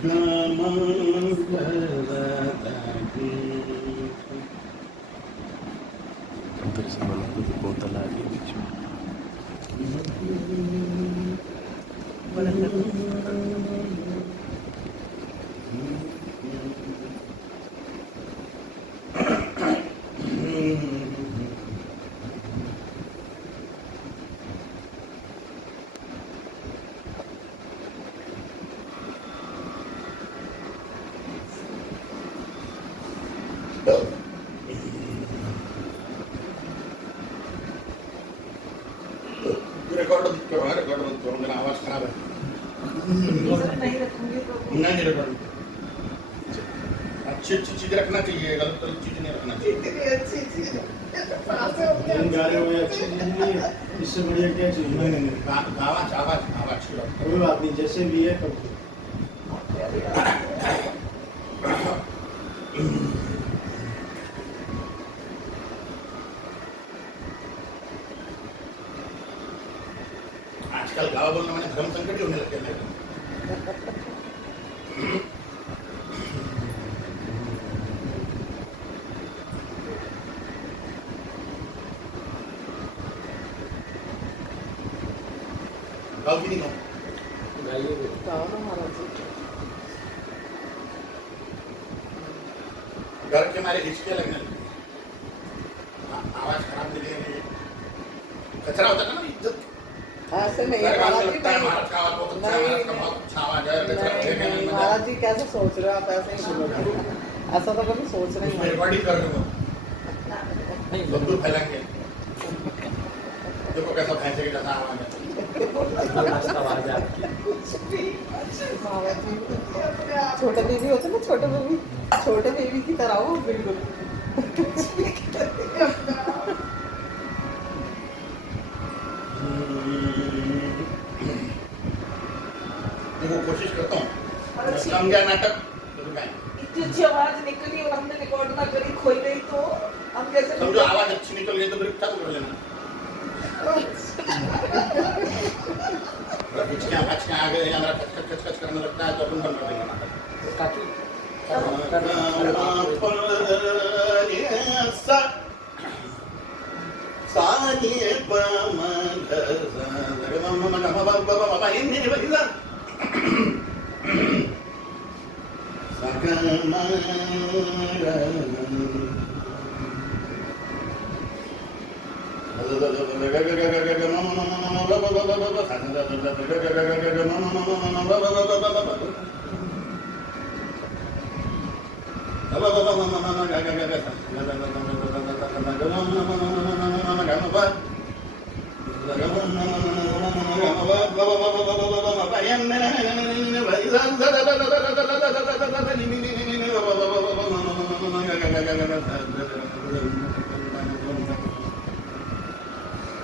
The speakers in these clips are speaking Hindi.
अंदर से बना तो बोतल आ गई बीच में। रिकॉर्ड करो, मेरा आवाज खराब है। नहीं रखूंगी तो नहीं रिकॉर्ड अच्छी चीज रखना चाहिए, गलत चीज नहीं रखना चाहिए। इतनी अच्छी चीज गा रहे हो ये अच्छी चीज नहीं है, इससे बढ़िया क्या चीज है? नहीं आवाज आवाज आवाज की बात कोई बात नहीं, जैसे भी है कब आजकल गावा बोलना मैंने धर्म संकट ही होने लग गया मेरे को। गाओ कि नहीं गाओ? गाओ ना महाराज जी। डर के मारे हिचके लगने लगे, आवाज खराब नहीं है। कचरा होता है ना इज्जत, ऐसे नहीं महाराज महाराज जी, का आवाज बहुत अच्छा है, महाराज का बहुत अच्छा आवाज है। कचरा फेंकने में मजा महाराज जी कैसे सोच रहे हो आप? ऐसे ही सुनो, ऐसा तो कभी सोच नहीं उसमें रिकॉर्डिंग कर रहे हो, बदबू फैलाएंगे। देखो कैसा भैंसे के जैसा आवाज है। महाराज जी छोटे बेबी होते ना, छोटे बेबी की तरह हो बिल्कुल। देखो कोशिश करता हूँ, कम गया नाटक तो गाएं। इतनी अच्छी आवाज निकली और हमने रिकॉर्ड ना करी, खोई नहीं तो हम कैसे समझो आवाज अच्छी निकल गई तो फिर क्या कर लेना। हिचकियाँ आ गए या मेरा कच करने लगता है तो अपन बंद कर देंगे नाटक।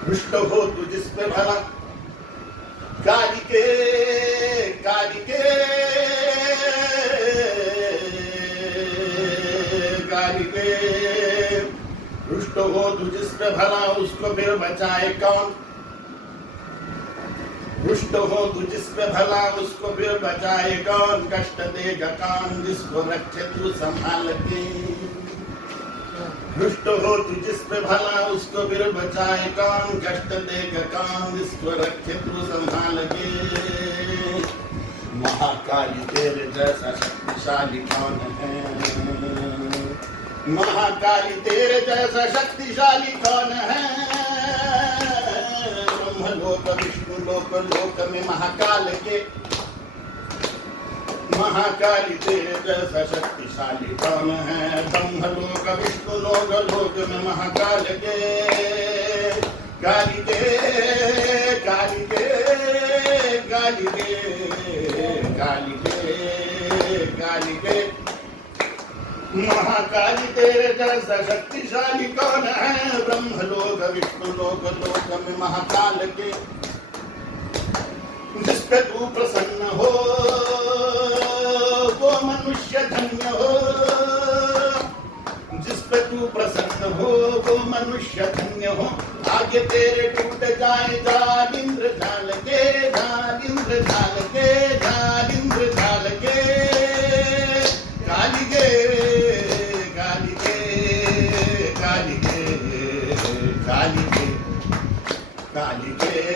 रुष्ट हो तू जिस पे भला कालिके कालिके कालिके रुष्ट हो तू जिस पे भला उसको फिर बचाए कौन। रुष्ट हो तू जिस पे भला उसको फिर बचाए कौन। कष्ट देगा कौन जिसको रखे तू संभाल के। रुष्ट हो तू जिस पे भला उसको फिर बचाए कौन। कष्ट देगा कौन जिसको रखे तू संभाल के। महाकाली तेरे जैसा शक्तिशाली कौन है। महाकाली तेरे जैसा शक्तिशाली कौन है। ब्रह्मलोक विष्णु लोक लोक में महाकाल के। महाकाली तेरे जैसा शक्तिशाली कौन है। ब्रह्मलोक विष्णु लोक लोक में महाकाल के। काली के काली के काली के काली के काली के। महाकाली तेरे जैसा शक्तिशाली कौन है। ब्रह्मलोक विष्णु लोक लोक में महाकाल के। जिस पे तू प्रसन्न हो वो मनुष्य धन्य हो। जिस पे तू प्रसन्न हो वो मनुष्य धन्य हो। आगे तेरे टूट जाए जाल इंद्र जाल के। जाल इंद्र जाल के जाल इंद्र जाल के।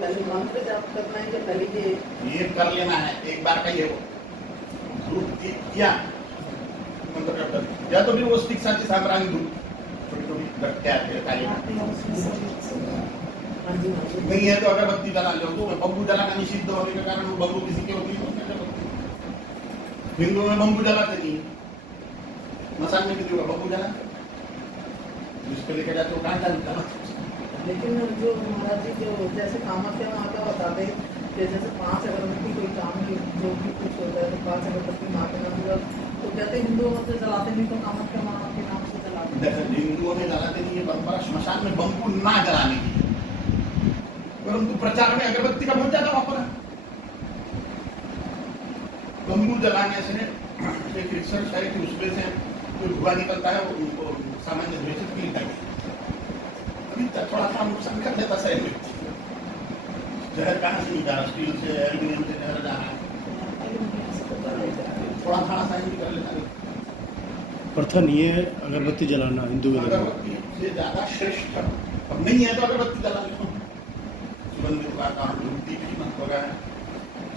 पहले मंत्र जाप करना है या पहले ये कर लेना है एक बार का, ये धूप किया मंत्र जप कर, या तो फिर वो स्टिक साची सांबरानी धूप छोटी छोटी गट्टे आते हैं काली, नहीं है तो अगरबत्ती जला लो। तो बम्बू जलाना निषिद्ध होने के कारण वो बम्बू किसी के होती है, हिंदुओं में बम्बू जलाते नहीं, मसान में किसी का बम्बू जला जिसको लेके जाते वो कहाँ डालता। लेकिन जो महाराज जी जो जैसे कामाख्या माँ का बताते कि जैसे 5 अगरबत्ती कोई काम की जो भी कुछ होता है तो 5 अगरबत्ती माँ के नाम पर, तो कहते हिंदुओं में तो जलाते नहीं, तो कामाख्या माँ के नाम से जलाते हैं। जैसे हिंदुओं में जलाते नहीं है परंपरा श्मशान में बम्बू ना जलाने की, परंतु प्रचार में अगरबत्ती का बहुत ज्यादा वापर है। बम्बू जलाने से एक रिसर्च है कि उसमें से जो धुआं निकलता है वो सामान्य धुएं से पीता है, अभी तक थोड़ा सा नुकसान कर देता शरीर में। जहर कहाँ से निकाला, स्टील से एल्यूमिनियम से जहर जाना है, थोड़ा थोड़ा सा ही कर लेता है। प्रथा नहीं है अगरबत्ती जलाना हिंदू में। अगरबत्ती से ज्यादा श्रेष्ठ अब नहीं है तो अगरबत्ती जला लो, सुगंध का काम धूपती भी मत होगा,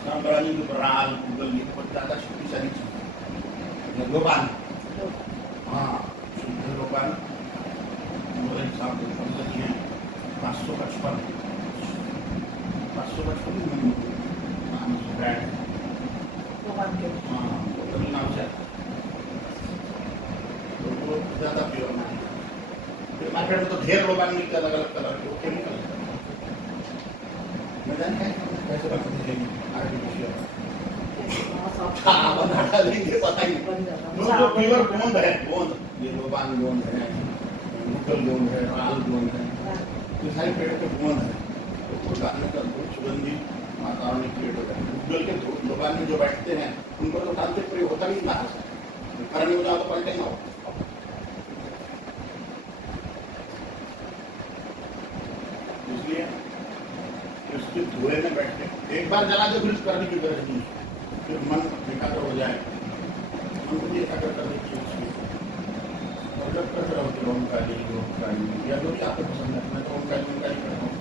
सांबरानी जो राल गूगल ये बहुत ज्यादा शक्तिशाली चीज है। लोबान, हाँ शुद्ध लोबान मोरे साहब पद्धति है 555 नाम से ब्रांड है, हाँ होटल नाम से, तो वो ज्यादा प्योर नहीं है। फिर मार्केट में तो ढेर लोबान मिलते अलग अलग कलर के, वो केमिकल है, मैं जाने कैसे बनते हैं आर्टिफिशियल, हाँ बना डालेंगे पता ही नहीं। जो प्योर गोंद है, गोंद ये लोबान गोंद है, मुगल गोंद है, राल गोंद है, ये सारे पेड़ के गोंद है, तो डालने का बहुत सुगंधी वातावरण क्रिएट होता है। मुगल के लोबान में जो बैठते हैं उनको तो डालते प्रयोग होता नहीं बाहर से, करने हो जाओ तो पलटे ना हो। इसलिए उसके धुएं में बैठते एक बार जला दे फिर करने की जरूरत नहीं, फिर मन एकाग्र हो जाए, मन को भी एकाग्र करने की उसकी और जब करते रहो तो ओम काली या जो भी आपको पसंद है, मैं तो ओम काली करता हूँ।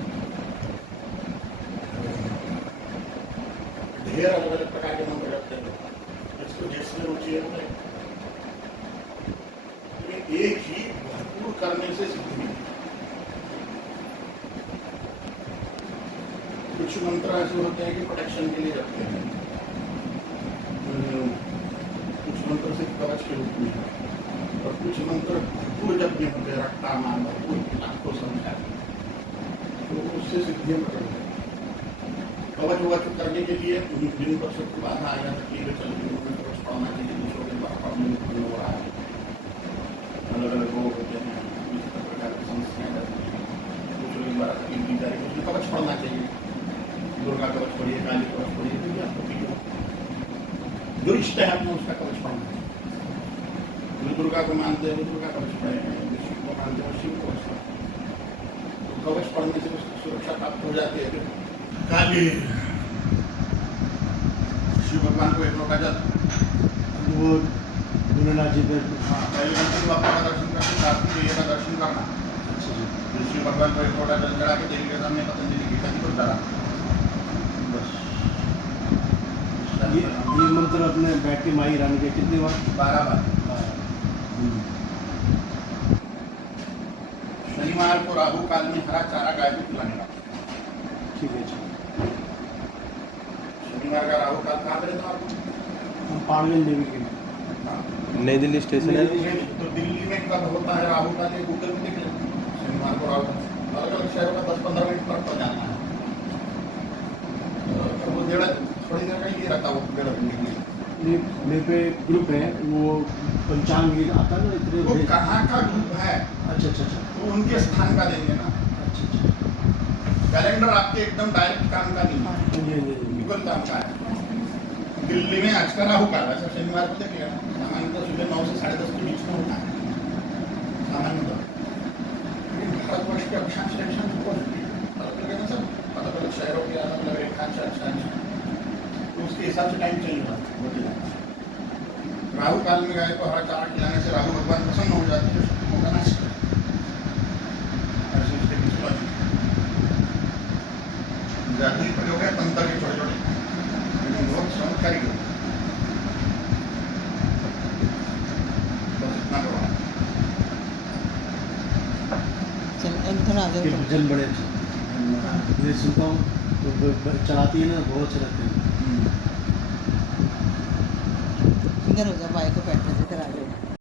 ढेर अलग अलग प्रकार के मंत्र रखते हैं, जिसको जिसमें रुचि है एक ही भरपूर करने से सिद्धि मिलती। कुछ मंत्र ऐसे होते हैं कि प्रोटेक्शन के लिए रखते हैं, कुछ मंत्र सिर्फ कवच के रूप में, और कुछ मंत्र भरपूर जब में होते हैं, रट्टा मार भरपूर लाखों संख्या, तो उससे सिद्धियां पकड़ हैं। कवच वच करने के लिए दिन पर सब बाधा आ जाता है, चल कवच पढ़ना चाहिए, दूसरों के द्वारा पढ़ने उत्पन्न हो रहा है, अलग अलग रोग होते हैं, इस प्रकार की समस्याएं रहती हैं, दूसरों के द्वारा तकलीफ दी जा रही है, उसमें कवच पढ़ना चाहिए। दुर्गा कवच पढ़िए, काली कवच पढ़िए, तो ये आपको ठीक जो इष्ट है आपने उसका कवच पढ़ना है। जो दुर्गा को मानते हैं वो दुर्गा कवच पढ़े, जो शिव को मानते हैं शिव कवच पढ़े, तो कवच पढ़ने से उसकी सुरक्षा प्राप्त हो जाती है। काली शिव भगवान को एक लोटा जल वो भोलेनाथ जी पे, हाँ पहले गणपति बापा का दर्शन करके साथ में का दर्शन करना। अच्छा जी, शिव भगवान को एक लोटा जल चढ़ा के देवी के सामने पतंजलि गीता जी को चढ़ा, बस ये मंत्र अपने बैठ के माई रानी के कितने बार? 12 बार। शनिवार को राहु काल में हरा चारा गाय को खिलाने का। ठीक है जी। शनिवार का राहु काल कहाँ पे आपको? हम पार्वती देवी के नई दिल्ली स्टेशन है। तो दिल्ली में कब होता है राहु काल, ये गूगल में देख लें। शनिवार को राहु काल अलग अलग शहरों का 10-15 मिनट फर्क पड़ जाता है, तो वो डेढ़ थोड़ी देर का ही रहता है, वो डेढ़ घंटे के लिए। मेरे पे ग्रुप है, वो पंचांग आता है ना इतने। वो कहाँ का ग्रुप है? अच्छा अच्छा अच्छा, वो उनके स्थान का देंगे ना। अच्छा अच्छा, कैलेंडर आपके एकदम डायरेक्ट काम का नहीं है, जी गूगल काम का है। दिल्ली में आज का राहु काल ऐसा शनिवार को देखिएगा, सामान्यतः सुबह 9 से 10:30 के बीच में होता है सामान्यतः। भारतवर्ष के अक्षांश अलग अलग सर, अलग अलग शहरों के अलग अलग रेखांश अक्षांश, तो उसके हिसाब से टाइम चेंज होता है। राहु काल में गाय को हरा चारा खिलाने से राहु भगवान प्रसन्न हो जाते हैं, शत्रुओं का नाश करते हैं। ऐसे उसके सुना दो के तो। भजन बड़े अच्छे मैं सुनता हूँ तो चलाती है ना बहुत अच्छे लगते हैं इधर हो जा भाई को बैठने से इधर आ जाओ